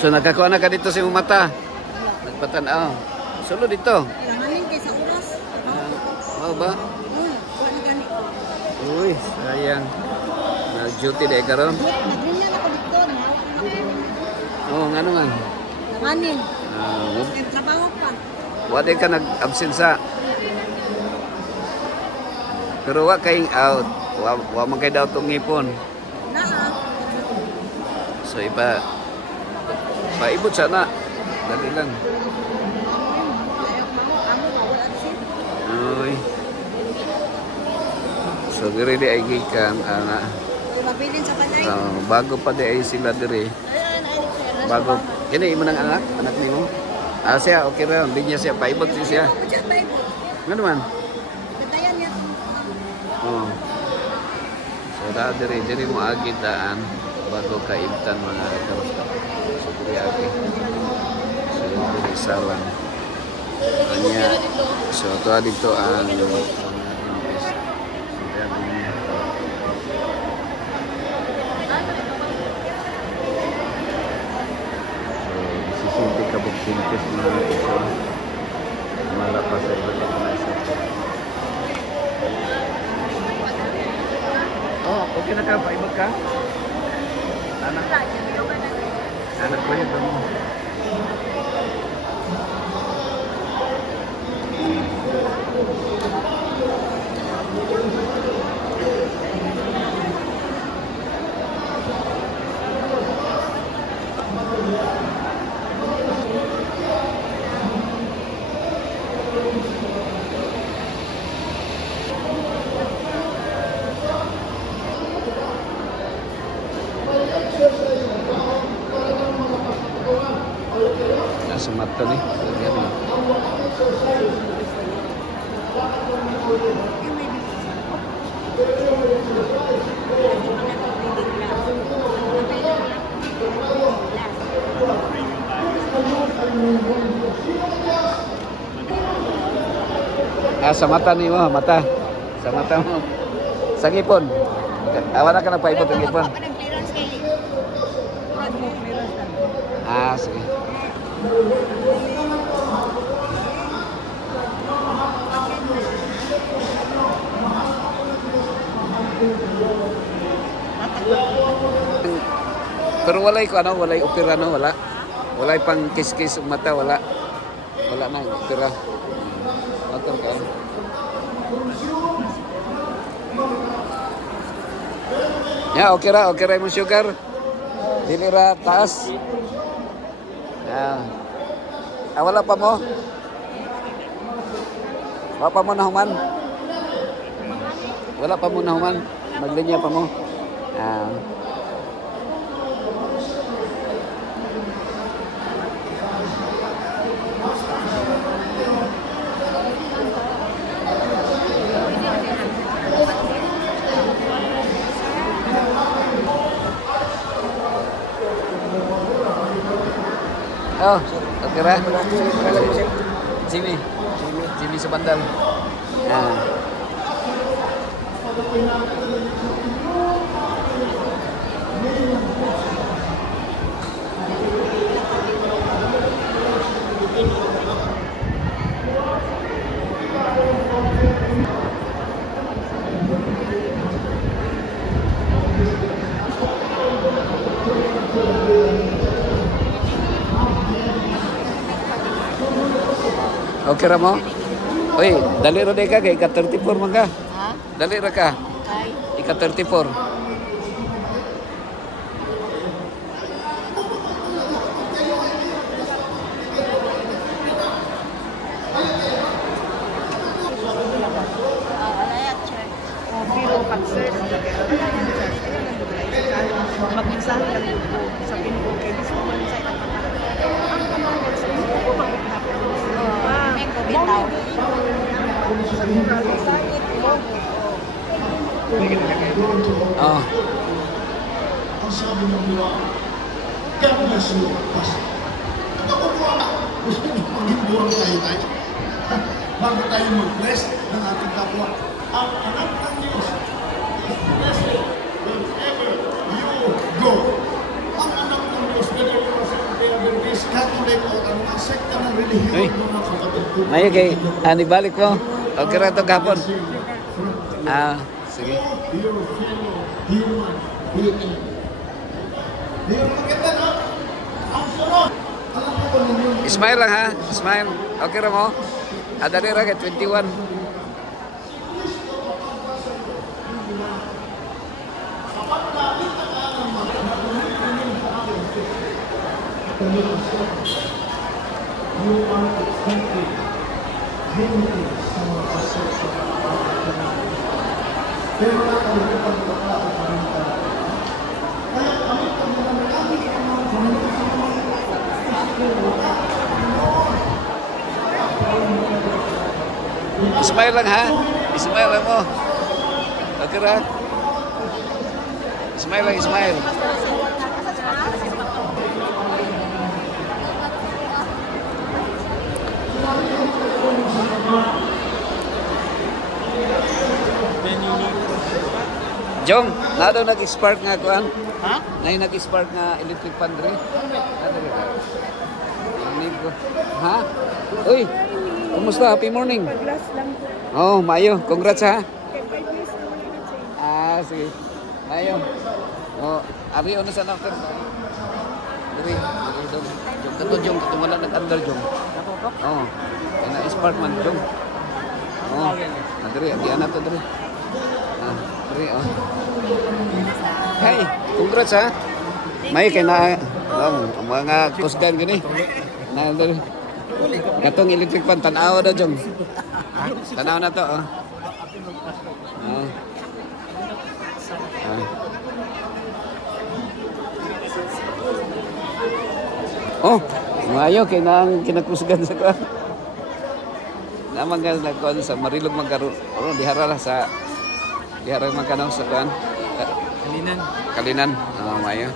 So nakakuha na ka dito sa imong mata. Nagpatanaw. Sulo dito. Langanin kay sa oras. Mao ba? Kuan gani. Uy, sayang. Nag-duty day karon. Naglinya na ko dito, nahawa na ako. Oh, ngano nga? Langanin. Ah, Kay trabaho pa. wa di ka nag-absent sa. Pero wa kay out. Wa man kay daw tong ngipon. Naa. So paibot sana. Dali lang. Uy. So diri di ay gikan ana. Mabilin sa panay. Bago pa di ay sila diri. Bago. Kini imo nang anak nimo. Siya okay ra, hindi niya siya paibot siya. Ngano man? Bentayan niya. Oh. So diri mo agitaan bago kaibtan mga karusta. So diri agi. So diri salang. Kanya. So to dito ang sisinti kabog sintis mga ito malapas sa iba't ibang isa. Oh, okay na ka? Paibot ka? Anak ko yun mo. Nasa mata ni. Yan eh. Sa mata ni mo, mata. Sa mata mo. Sa ngipon. Awan na ka nagpaipot ng ngipon. Sige. Pero walay ko ano, walay opera no, wala. Walay pang kiss-kiss mata, wala. Wala na opera. Motor ka. Ya, okay ra mo sugar. Dili ra taas. Wala pa mo? Wala pa mo nahuman? Wala pa mo nahuman? Maglinya pa mo? Oh, okay ra? Jimmy sa bandal. Okay ra mo? Uy, dali ra ka kay ika-34 man ka. Ha? Dali ra ka. Ay. Ika-34. Alayat check. Pero pag-search mag-mensahe lang ko sa pinto kay gusto ko man sa ang pamangkin sa ko pag-tapos. Ko bitaw. Oh. masasabi ng buwan. God bless you, Pastor. Ito ko po ang gusto niyo maging buwan tayo. Bago tayo mag-bless ng ating kapwa. Ang anak ng Diyos is blessed wherever you go. Ang anak ng Diyos, whether you are Seventh-day Catholic o anong sekta ng relihiyon mo na kapatid ko. Mayo kay balik mo. Okay ra to gapon. Sige. Your fellow human being. Di yung maganda na? Ang sunod. Alam mo ba ninyo? Smile lang ha. Smile. Okay ra mo. Adali ra kay 21. You are expected unity sa mga pasok sa pagkakataon. Pero nakalimutan ko pa ang pagkakataon. Kaya kami pagkakataon namin ang mga pagkakataon. Smile lang ha. Smile lang mo. Okay ra. Smile lang, smile. Jong, na daw nag-spark nga kuan? Ha? Na yung nag-spark nga electric fan dre? Amigo. Ha? Uy, kumusta? Happy morning. Pag-last lang po. Oh, Mayo. Congrats ha. Kay 5 years na ulit na siya. Sige. Mayo. Oh, ari ono sa nakter. Dre, dong. Jong kato jong katong wala nag-under jong. Oh. Kana spark man jong. Oh. Dre, di ana to dre. Dre, oh. Hey, congrats ha. May kay na mga kusgan gani. Na dre. Katong electric fan tan-aw daw jong. Tanaw na to, oh. Oh, mayo kay nang kinakusgan sa kuan. Naman nga nagkuan sa Marilog magkaroon. Oro dihara sa dihara magkanaw sa kuan. Kalinan. Kalinan. Mayo.